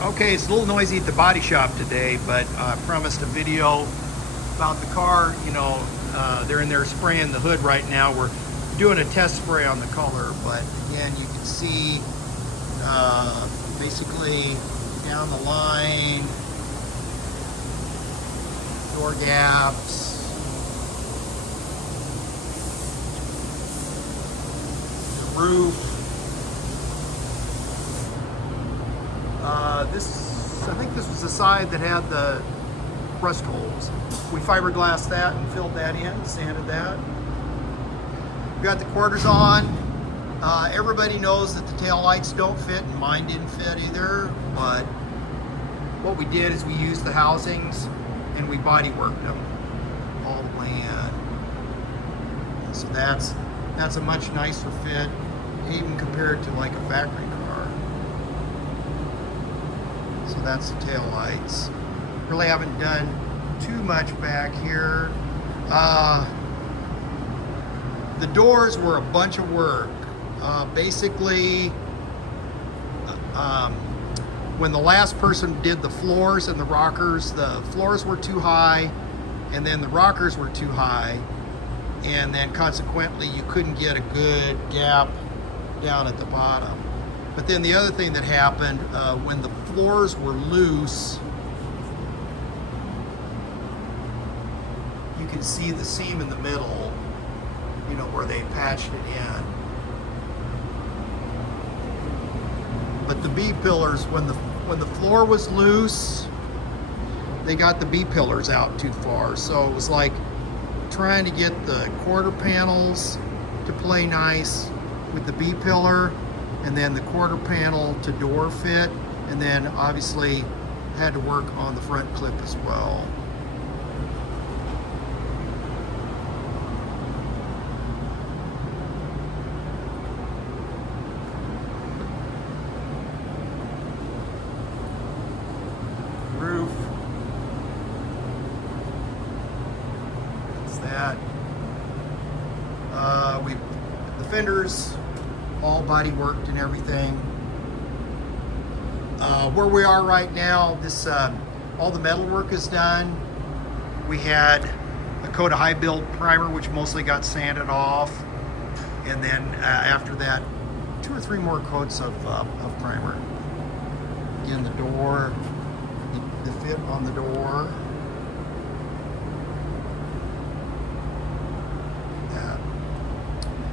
Okay, it's a little noisy at the body shop today, but I promised a video about the car. They're in there spraying the hood right now. We're doing a test spray on the color, but again, you can see basically down the line, door gaps, the roof. I think this was the side that had the rust holes. We fiberglassed that and filled that in, sanded that. We got the quarters on. Everybody knows that the tail lights don't fit, and mine didn't fit either, but what we did is we used the housings and we body worked them all the way in. So that's a much nicer fit, even compared to like a factory car. So that's the tail lights. Really haven't done too much back here. The doors were a bunch of work. Basically, when the last person did the floors and the rockers were too high, and then the rockers were too high, and then consequently you couldn't get a good gap down at the bottom. But then the other thing that happened, when the floors were loose, you can see the seam in the middle, where they patched it in. But the B-pillars, when the floor was loose, they got the B-pillars out too far. So it was like trying to get the quarter panels to play nice with the B-pillar, and then the quarter panel to door fit, and then obviously had to work on the front clip as well. Roof. That's that. The fenders all body worked and everything. Where we are right now, all the metal work is done. We had a coat of high build primer, which mostly got sanded off, and then after that, 2 or 3 more coats of primer. Again, the door, the fit on the door.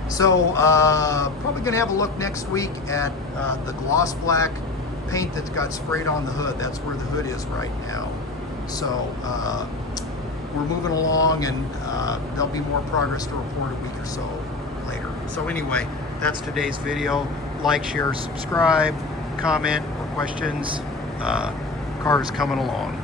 So probably gonna have a look next week at the gloss black paint that's got sprayed on the hood. That's where the hood is right now. So we're moving along, and there'll be more progress to report a week or so later. So anyway, that's today's video. Like, share, subscribe, comment, or questions. Car is coming along.